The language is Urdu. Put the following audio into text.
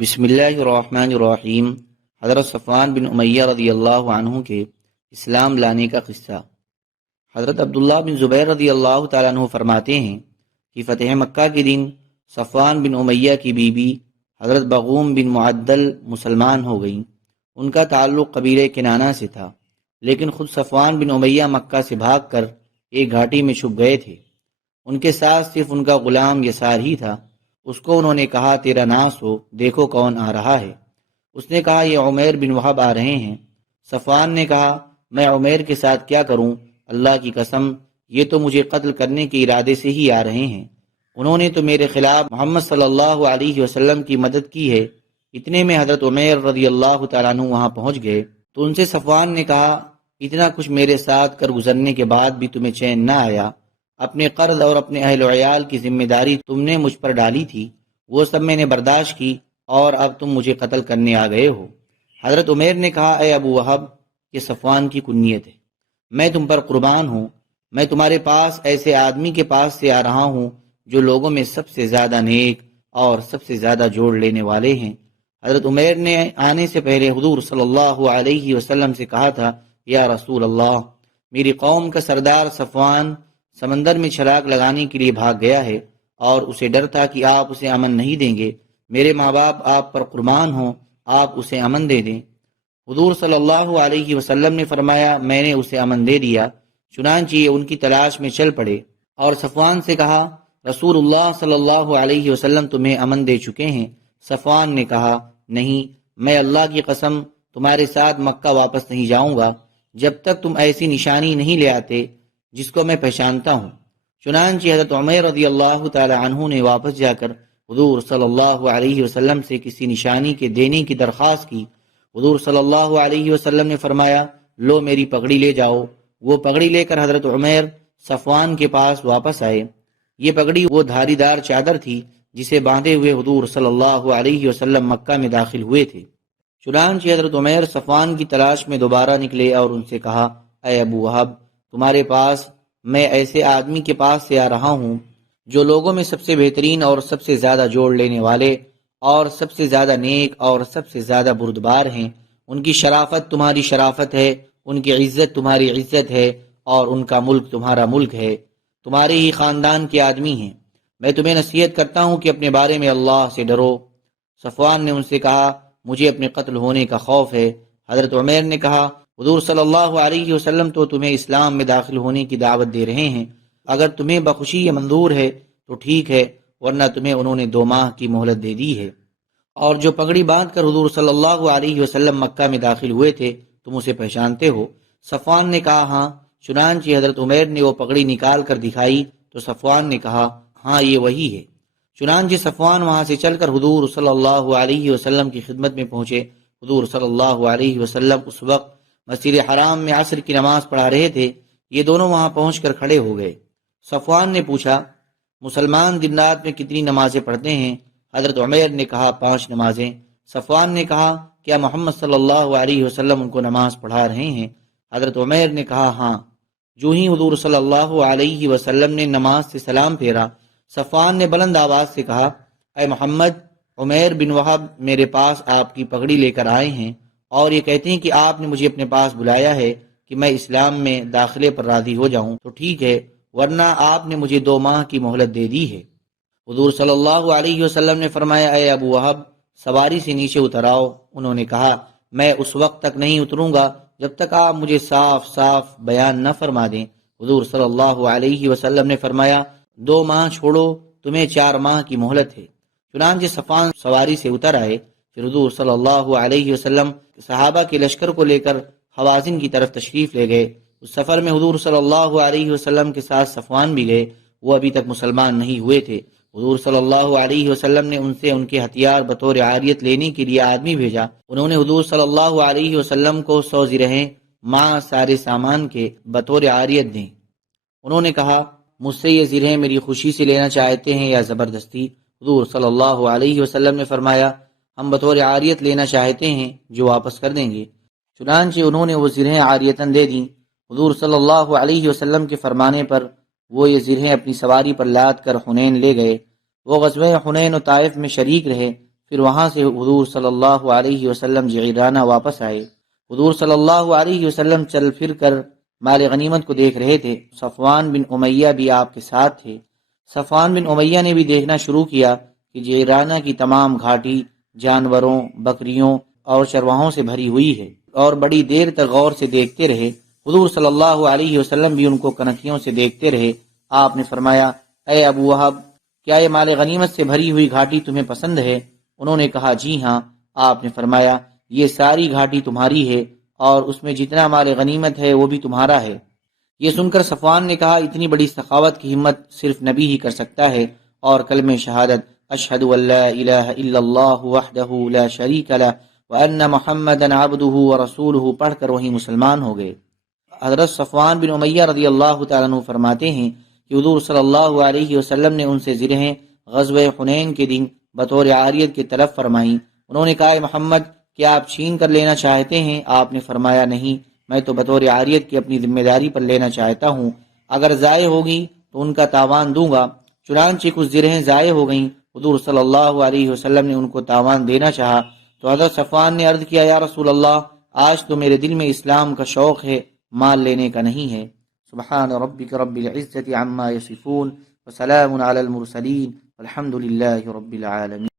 بسم اللہ الرحمن الرحیم۔ حضرت صفوان بن امیہ رضی اللہ عنہ کے اسلام لانے کا قصہ۔ حضرت عبداللہ بن زبیر رضی اللہ تعالیٰ عنہ فرماتے ہیں کہ فتح مکہ کے دن صفوان بن امیہ کی بیوی حضرت بغوم بن معدل مسلمان ہو گئیں۔ ان کا تعلق قبیلہ کنانہ سے تھا، لیکن خود صفوان بن امیہ مکہ سے بھاگ کر ایک گھاٹی میں چھپ گئے تھے۔ ان کے ساتھ صرف ان کا غلام یسار ہی تھا۔ اس کو انہوں نے کہا، تیرا ناس ہو، دیکھو کون آ رہا ہے۔ اس نے کہا، یہ عمیر بن وہب آ رہے ہیں۔ صفوان نے کہا، میں عمیر کے ساتھ کیا کروں؟ اللہ کی قسم، یہ تو مجھے قتل کرنے کے ارادے سے ہی آ رہے ہیں۔ انہوں نے تو میرے خلاف محمد صلی اللہ علیہ وسلم کی مدد کی ہے۔ اتنے میں حضرت عمیر رضی اللہ تعالیٰ عنہ وہاں پہنچ گئے تو ان سے صفوان نے کہا، اتنا کچھ میرے ساتھ کر گزرنے کے بعد بھی تمہیں چین نہ آیا؟ اپنے قرض اور اپنے اہل و عیال کی ذمہ داری تم نے مجھ پر ڈالی تھی، وہ سب میں نے برداشت کی، اور اب تم مجھے قتل کرنے آ گئے ہو۔ حضرت عمیر نے کہا، اے ابو وہب، یہ صفوان کی کنیت ہے، میں تم پر قربان ہوں۔ میں تمہارے پاس ایسے آدمی کے پاس سے آ رہا ہوں جو لوگوں میں سب سے زیادہ نیک اور سب سے زیادہ جوڑ لینے والے ہیں۔ حضرت عمیر نے آنے سے پہلے حضور صلی اللہ علیہ وسلم سے کہا تھا، یا رسول اللہ، میری قوم کا سردار صفوان سمندر میں چھلاک لگانے کے لیے بھاگ گیا ہے، اور اسے ڈر تھا کہ آپ اسے امن نہیں دیں گے۔ میرے ماں باپ آپ پر قربان ہوں، آپ اسے امن دے دیں۔ حضور صلی اللہ علیہ وسلم نے فرمایا، میں نے اسے امن دے دیا۔ چنانچہ یہ ان کی تلاش میں چل پڑے اور صفوان سے کہا، رسول اللہ صلی اللہ علیہ وسلم تمہیں امن دے چکے ہیں۔ صفوان نے کہا، نہیں، میں اللہ کی قسم تمہارے ساتھ مکہ واپس نہیں جاؤں گا جب تک تم ایسی نشانی نہیں لے آتے جس کو میں پہچانتا ہوں۔ چنانچہ حضرت عمیر رضی اللہ تعالی عنہ نے واپس جا کر حضور صلی اللہ علیہ وسلم سے کسی نشانی کے دینے کی درخواست کی۔ حضور صلی اللہ علیہ وسلم نے فرمایا، لو میری پگڑی لے جاؤ۔ وہ پگڑی لے کر حضرت عمیر صفوان کے پاس واپس آئے۔ یہ پگڑی وہ دھاری دار چادر تھی جسے باندھے ہوئے حضور صلی اللہ علیہ وسلم مکہ میں داخل ہوئے تھے۔ چنانچہ حضرت عمیر صفوان کی تلاش میں دوبارہ نکلے اور ان سے کہا، اے ابو وہب، تمہارے پاس میں ایسے آدمی کے پاس سے آ رہا ہوں جو لوگوں میں سب سے بہترین اور سب سے زیادہ جوڑ لینے والے اور سب سے زیادہ نیک اور سب سے زیادہ بردبار ہیں۔ ان کی شرافت تمہاری شرافت ہے، ان کی عزت تمہاری عزت ہے، اور ان کا ملک تمہارا ملک ہے، تمہارے ہی خاندان کے آدمی ہیں۔ میں تمہیں نصیحت کرتا ہوں کہ اپنے بارے میں اللہ سے ڈرو۔ صفوان نے ان سے کہا، مجھے اپنے قتل ہونے کا خوف ہے۔ حضرت عمیر نے کہا، حضور صلی اللہ علیہ وسلم تو تمہیں اسلام میں داخل ہونے کی دعوت دے رہے ہیں، اگر تمہیں بخوشی یہ منظور ہے تو ٹھیک ہے، ورنہ تمہیں انہوں نے 2 ماہ کی مہلت دے دی ہے۔ اور جو پگڑی باندھ کر حضور صلی اللہ علیہ وسلم مکہ میں داخل ہوئے تھے تم اسے پہچانتے ہو؟ صفوان نے کہا، ہاں۔ چنانچہ حضرت عمیر نے وہ پگڑی نکال کر دکھائی تو صفوان نے کہا، ہاں یہ وہی ہے۔ چنانچہ صفوان وہاں سے چل کر حضور صلی اللہ علیہ وسلم کی خدمت میں پہنچے۔ حضور صلی اللہ علیہ وسلم اس وقت مسجد حرام میں عصر کی نماز پڑھا رہے تھے۔ یہ دونوں وہاں پہنچ کر کھڑے ہو گئے۔ صفوان نے پوچھا، مسلمان دن رات میں کتنی نمازیں پڑھتے ہیں؟ حضرت عمیر نے کہا، 5 نمازیں۔ صفوان نے کہا، کیا محمد صلی اللہ علیہ وسلم ان کو نماز پڑھا رہے ہیں؟ حضرت عمیر نے کہا، ہاں۔ جو ہی حضور صلی اللہ علیہ وسلم نے نماز سے سلام پھیرا، صفوان نے بلند آواز سے کہا، اے محمد، عمیر بن وہب میرے پاس آپ کی پگڑی لے کر آئے ہیں اور یہ کہتے ہیں کہ آپ نے مجھے اپنے پاس بلایا ہے کہ میں اسلام میں داخلے پر راضی ہو جاؤں تو ٹھیک ہے، ورنہ آپ نے مجھے 2 ماہ کی مہلت دے دی ہے۔ حضور صلی اللہ علیہ وسلم نے فرمایا، اے ابو وہب، سواری سے نیچے اتر آؤ۔ انہوں نے کہا، میں اس وقت تک نہیں اتروں گا جب تک آپ مجھے صاف صاف بیان نہ فرما دیں۔ حضور صلی اللہ علیہ وسلم نے فرمایا، 2 ماہ چھوڑو، تمہیں 4 ماہ کی مہلت ہے۔ چنانچہ صفوان سواری سے اتر آئے۔ پھر حضور صلی اللہ علیہ وسلم صحابہ کے لشکر کو لے کر حوازن کی طرف تشریف لے گئے۔ اس سفر میں حضور صلی اللہ علیہ وسلم کے ساتھ صفوان بھی گئے، وہ ابھی تک مسلمان نہیں ہوئے تھے۔ حضور صلی اللہ علیہ وسلم نے ان سے ان کے ہتھیار بطور عاریت لینے کے لیے آدمی بھیجا۔ انہوں نے حضور صلی اللہ علیہ وسلم کو 100 زرہیں ماں سارے سامان کے بطور عاریت دیں۔ انہوں نے کہا، مجھ سے یہ زرہیں میری خوشی سے لینا چاہتے ہیں یا زبردستی؟ حضور صلی اللہ علیہ وسلم نے فرمایا، ہم بطور عاریت لینا چاہتے ہیں، جو واپس کر دیں گے۔ چنانچہ انہوں نے وہ زرہیں عاریتاً دے دیں۔ حضور صلی اللہ علیہ وسلم کے فرمانے پر وہ یہ زرہیں اپنی سواری پر لاد کر حنین لے گئے۔ وہ غزوہ حنین و طائف میں شریک رہے۔ پھر وہاں سے حضور صلی اللہ علیہ وسلم جعیرانہ واپس آئے۔ حضور صلی اللہ علیہ وسلم چل پھر کر مال غنیمت کو دیکھ رہے تھے۔ صفوان بن امیہ بھی آپ کے ساتھ تھے۔ صفوان بن امیہ نے بھی دیکھنا شروع کیا کہ جعیرانہ کی تمام گھاٹی جانوروں، بکریوں اور چرواہوں سے بھری ہوئی ہے، اور بڑی دیر تک غور سے دیکھتے رہے۔ حضور صلی اللہ علیہ وسلم بھی ان کو کنکھیوں سے دیکھتے رہے۔ آپ نے فرمایا، اے ابو وہب، کیا یہ مال غنیمت سے بھری ہوئی گھاٹی تمہیں پسند ہے؟ انہوں نے کہا، جی ہاں۔ آپ نے فرمایا، یہ ساری گھاٹی تمہاری ہے، اور اس میں جتنا مال غنیمت ہے وہ بھی تمہارا ہے۔ یہ سن کر صفوان نے کہا، اتنی بڑی سخاوت کی ہمت صرف نبی ہی کر سکتا ہے، اور کلمہ شہادت اشہد ان لا الہ الا اللہ وحدہ لا شریک لہ وان محمدا عبدہ ورسولہ پڑھ کر وہی مسلمان ہو گئے۔ حضرت صفوان بن امیہ رضی اللہ تعالیٰ عنہ فرماتے ہیں کہ حضور صلی اللہ علیہ وسلم نے ان سے زرہیں غزوہ حنین کے دن بطور عاریت کی طلب فرمائیں۔ انہوں نے کہا، اے محمد، کیا آپ چھین کر لینا چاہتے ہیں؟ آپ نے فرمایا، نہیں، میں تو بطور عاریت کی اپنی ذمہ داری پر لینا چاہتا ہوں، اگر ضائع ہوگی تو ان کا تاوان دوں گا۔ چنانچہ کچھ زرہیں ضائع ہو گئیں۔ حضور صلی اللہ علیہ وسلم نے ان کو تاوان دینا چاہا تو حضرت صفوان نے عرض کیا، یا رسول اللہ، آج تو میرے دل میں اسلام کا شوق ہے، مال لینے کا نہیں ہے۔ سبحان ربک رب العزت عما یصفون وسلام علی المرسلین والحمد للہ رب العالمین۔